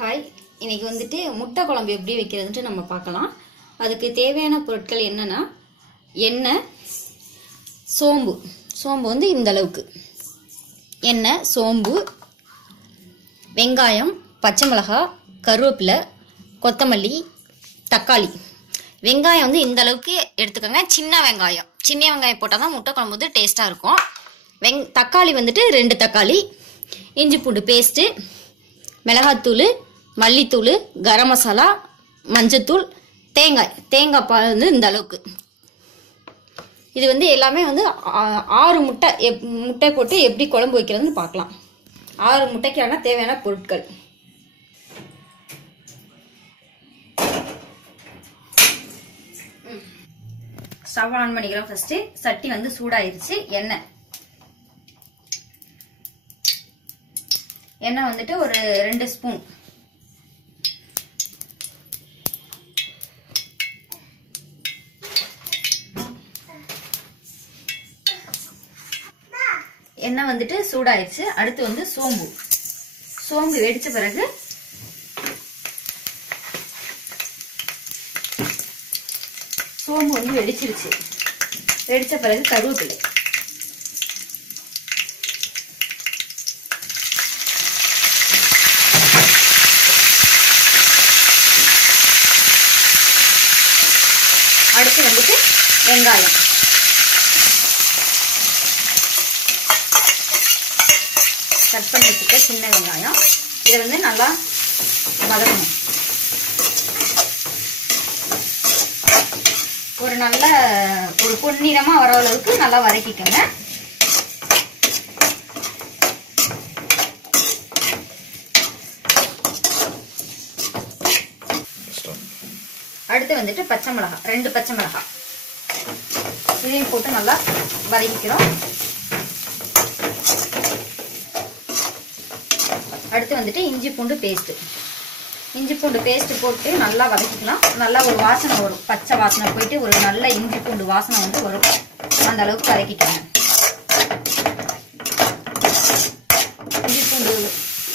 Hi இன்னைக்கு வந்துட்டு முட்டை குழம்பு எப்படி வைக்கிறதுன்ட்டு நம்ம பார்க்கலாம். அதுக்கு தேவையான பொருட்கள் என்னன்னா எண்ணெய் சோம்பு. சோம்பு வந்து இந்த அளவுக்கு. எண்ணெய் சோம்பு வெங்காயம் பச்சை மிளகாய் கருவேப்பிலை கொத்தமல்லி தக்காளி. வெங்காயம் வந்து இந்த அளவுக்கு எடுத்துக்கோங்க. சின்ன வெங்காயம். சின்ன வெங்காயம் போட்டால் தான் முட்டை குழம்பு வந்து டேஸ்ட்டாக இருக்கும். வெங் தக்காளி வந்துட்டு ரெண்டு தக்காளி. இஞ்சி பூண்டு பேஸ்ட்டு மிளகாத்தூள் மல்லித்தூள் கரம் மசாலா மஞ்சத்தூள் தேங்காய். தேங்காய் பால் வந்து இந்த அளவுக்கு. இது வந்து எல்லாமே வந்து ஆறு முட்டை எப் முட்டை போட்டு எப்படி குழம்பு வைக்கிறதுன்னு பார்க்கலாம். ஆறு முட்டைக்கான தேவையான பொருட்கள். ஸ்டவ் ஆன் பண்ணிக்கிறோம் ஃபஸ்ட்டு சட்டி வந்து சூடாயிருச்சு. எண்ணெய். எண்ணெய் வந்துட்டு ஒரு ரெண்டு ஸ்பூன். எண்ணெய் வந்துட்டு சூடாயிடுச்சு. அடுத்து வந்து சோம்பு. சோம்பு வெடிச்ச பிறகு சோம்பு வந்து வெடிச்சிருச்சு. வெடிச்ச பிறகு கருவேப்பிலை அடுத்து வந்துட்டு வெங்காயம் கட் பண்ணி வச்சுக்க சின்ன வெங்காயம். இதை வந்து நல்லா வதக்கணும். ஒரு நல்ல ஒரு பொன்னிறமாக வர அளவுக்கு நல்லா வதக்கிக்கோங்க. அடுத்து வந்துட்டு பச்சை மிளகாய் ரெண்டு பச்சை மிளகாய். இதையும் போட்டு நல்லா வதக்கிக்கிறோம். அடுத்து வந்துட்டு இஞ்சி பூண்டு பேஸ்ட் இஞ்சி பூண்டு பேஸ்ட் போட்டு நல்லா வதக்கிக்கலாம். நல்லா ஒரு வாசனை வரும். பச்சை வாசனை போயிட்டு ஒரு நல்ல இஞ்சி பூண்டு வாசனை வந்து வரும். அந்த அளவுக்கு வதக்கிக்கோங்க. இஞ்சி பூண்டு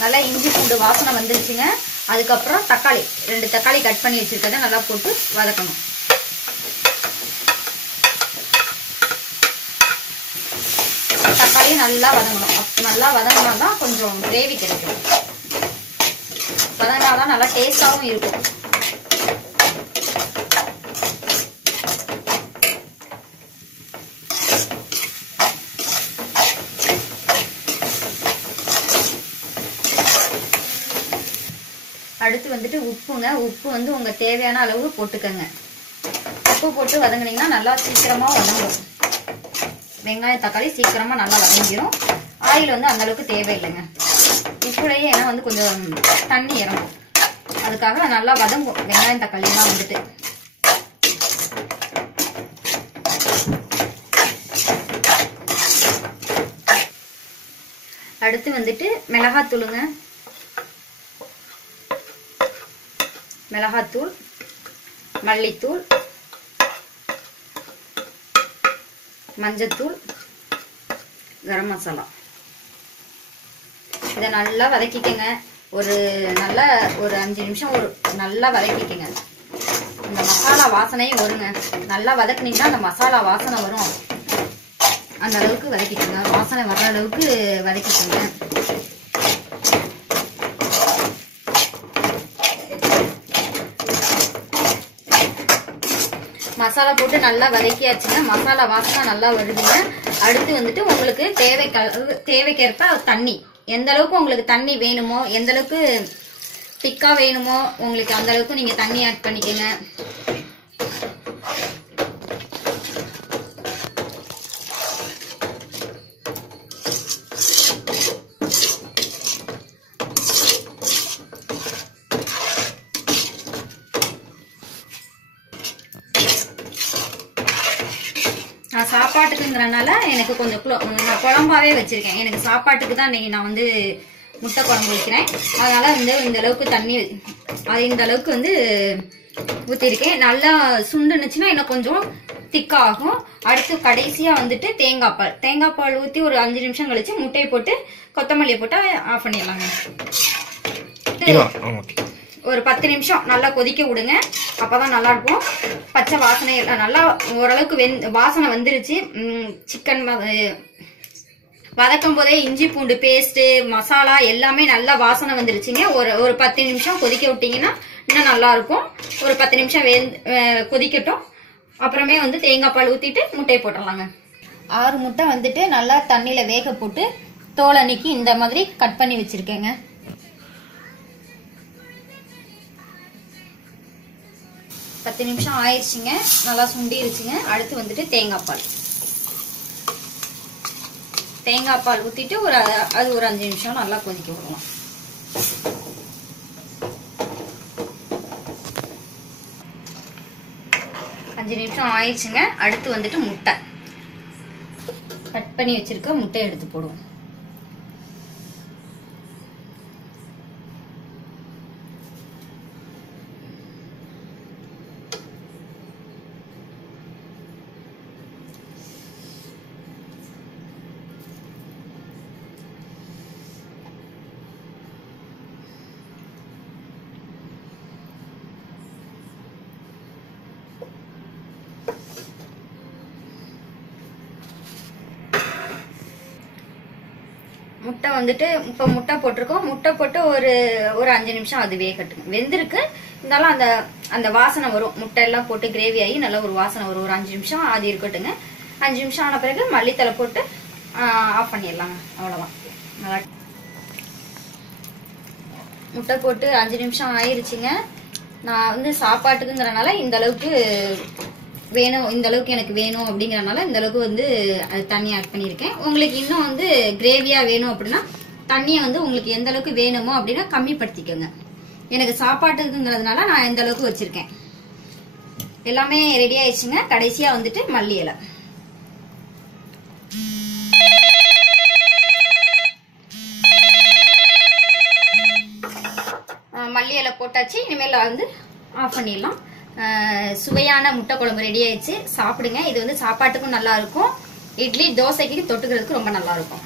நல்லா இஞ்சி பூண்டு வாசனை வந்துருச்சுங்க. அதுக்கப்புறம் தக்காளி ரெண்டு தக்காளி கட் பண்ணி வச்சிருக்கதை நல்லா போட்டு வதக்கணும். தக்காளியும் நல்லா வதங்கணும். நல்லா வதங்கினா தான் கொஞ்சம் கிரேவி கிடைக்கும். வதங்கினாதான் நல்லா டேஸ்டாகவும் இருக்கும். அடுத்து வந்துட்டு உப்புங்க. உப்பு வந்து உங்க தேவையான அளவு போட்டுக்கங்க. உப்பு போட்டு வதங்கினீங்கன்னா நல்லா சீக்கிரமா வதங்கும். வெங்காயம் தக்காளி சீக்கிரமாக நல்லா வதங்கிடும் ஆயில் வந்து அந்தளவுக்கு தேவையில்லைங்க. இப்படியே ஏன்னா வந்து கொஞ்சம் தண்ணி இறங்கும். அதுக்காக நல்லா வதங்கும். வெங்காயம் தக்காளியெல்லாம் வந்துட்டு. அடுத்து வந்துட்டு மிளகாத்தூளுங்க மிளகாத்தூள் மல்லித்தூள் மஞ்சத்தூள் கரம் மசாலா. இதை நல்லா வதக்கிக்கங்க. ஒரு நல்லா ஒரு அஞ்சு நிமிஷம் ஒரு நல்லா வதக்கிக்கங்க. இந்த மசாலா வாசனையும் வருங்க. நல்லா வதக்குனீங்கன்னா அந்த மசாலா வாசனை வரும். அந்த அளவுக்கு வதக்கிக்கோங்க. வாசனை வர்ற அளவுக்கு வதக்கிக்கோங்க. மசாலா போட்டு நல்லா வதக்கியாச்சுங்க மசாலா வாசனை நல்லா வருதுங்க. அடுத்து வந்துட்டு உங்களுக்கு தேவை தேவைக்கேற்ப தண்ணி. எந்த அளவுக்கு உங்களுக்கு தண்ணி வேணுமோ எந்த அளவுக்கு திக்கா வேணுமோ உங்களுக்கு அந்த அளவுக்கு நீங்க தண்ணி ஆட் பண்ணிக்கோங்க நான் சாப்பாட்டுக்குங்கிறனால எனக்கு கொஞ்சம் குழ- நான் குழம்பாவே வச்சிருக்கேன். எனக்கு சாப்பாட்டுக்கு தான் இன்னைக்கு நான் வந்து முட்டை குழம்பு வைக்கிறேன். அதனால வந்து இந்த அளவுக்கு தண்ணி அது இந்த அளவுக்கு வந்து ஊற்றிருக்கேன் நல்லா சுண்டுனுச்சுன்னா இன்னும் கொஞ்சம் திக்காகும். அடுத்து கடைசியாக வந்துட்டு தேங்காய் பால். தேங்காய் பால் ஊற்றி ஒரு அஞ்சு நிமிஷம் கழிச்சு முட்டையை போட்டு கொத்தமல்லியை போட்டு ஆஃப் பண்ணிடலாங்க. ஒரு பத்து நிமிஷம் நல்லா கொதிக்க விடுங்க. அப்பதான் நல்லா இருக்கும் பச்சை வாசனை எல்லாம் நல்லா ஓரளவுக்கு வெந் வாசனை வந்துருச்சு. சிக்கன் வதக்கும் போதே இஞ்சி பூண்டு பேஸ்ட்டு மசாலா எல்லாமே நல்லா வாசனை வந்துருச்சுங்க. ஒரு ஒரு பத்து நிமிஷம் கொதிக்க விட்டீங்கன்னா இன்னும் நல்லா இருக்கும் ஒரு பத்து நிமிஷம் வெந் கொதிக்கட்டும். அப்புறமே வந்து தேங்காய் பால் ஊற்றிட்டு முட்டையை போட்டுடலாங்க. ஆறு முட்டை வந்துட்டு நல்லா தண்ணியில் வேக போட்டு தோலை நீக்கி இந்த மாதிரி கட் பண்ணி வச்சுருக்கேங்க. பத்து நிமிஷம் ஆயிடுச்சுங்க. நல்லா சுண்டிருச்சுங்க. அடுத்து வந்துட்டு தேங்காய் பால். தேங்காய் பால் ஊத்திட்டு ஒரு அது ஒரு அஞ்சு நிமிஷம் நல்லா கொதிக்க விடலாம். அஞ்சு நிமிஷம் ஆயிடுச்சுங்க. அடுத்து வந்துட்டு முட்டை. கட் பண்ணி வச்சிருக்க முட்டையை எடுத்து போடுவோம். முட்டை வந்துட்டு இப்போ முட்டை போட்டிருக்கோம். முட்டை போட்டு ஒரு ஒரு அஞ்சு நிமிஷம் அது வேகட்டும். வெந்திருக்கு. இருந்தாலும் அந்த அந்த வாசனை வரும். முட்டை எல்லாம் போட்டு கிரேவி ஆகி நல்ல ஒரு வாசனை வரும். ஒரு அஞ்சு நிமிஷம் அது இருக்கட்டுங்க அஞ்சு நிமிஷம் ஆன பிறகு மல்லித்தலை போட்டு ஆஃப் பண்ணிடலாங்க. அவ்வளோதான் நல்லா முட்டை போட்டு அஞ்சு நிமிஷம் ஆயிருச்சுங்க. நான் வந்து சாப்பாட்டுக்குங்கிறனால இந்த அளவுக்கு வேணும் இந்த அளவுக்கு எனக்கு வேணும் அப்படிங்கறனால இந்த அளவுக்கு வந்து அது தண்ணி ஆட் பண்ணியிருக்கேன். உங்களுக்கு இன்னும் வந்து கிரேவியா வேணும் அப்படின்னா தண்ணியை வந்து உங்களுக்கு எந்த அளவுக்கு வேணுமோ அப்படின்னா கம்மிப்படுத்திக்கோங்க. எனக்கு சாப்பாட்டுக்குங்கிறதுனால நான் இந்த அளவுக்கு வச்சிருக்கேன். எல்லாமே ரெடி ஆயிடுச்சுங்க. கடைசியா வந்துட்டு மல்லி இலை. மல்லி இலை போட்டாச்சு. இனிமேல் வந்து ஆஃப் பண்ணிடலாம். சுவையான முட்டை குழம்பு ரெடி ஆயிடுச்சு. சாப்பிடுங்க. இது வந்து சாப்பாட்டுக்கும் நல்லா இருக்கும். இட்லி தோசைக்கு தொட்டுக்கிறதுக்கு ரொம்ப நல்லா இருக்கும்.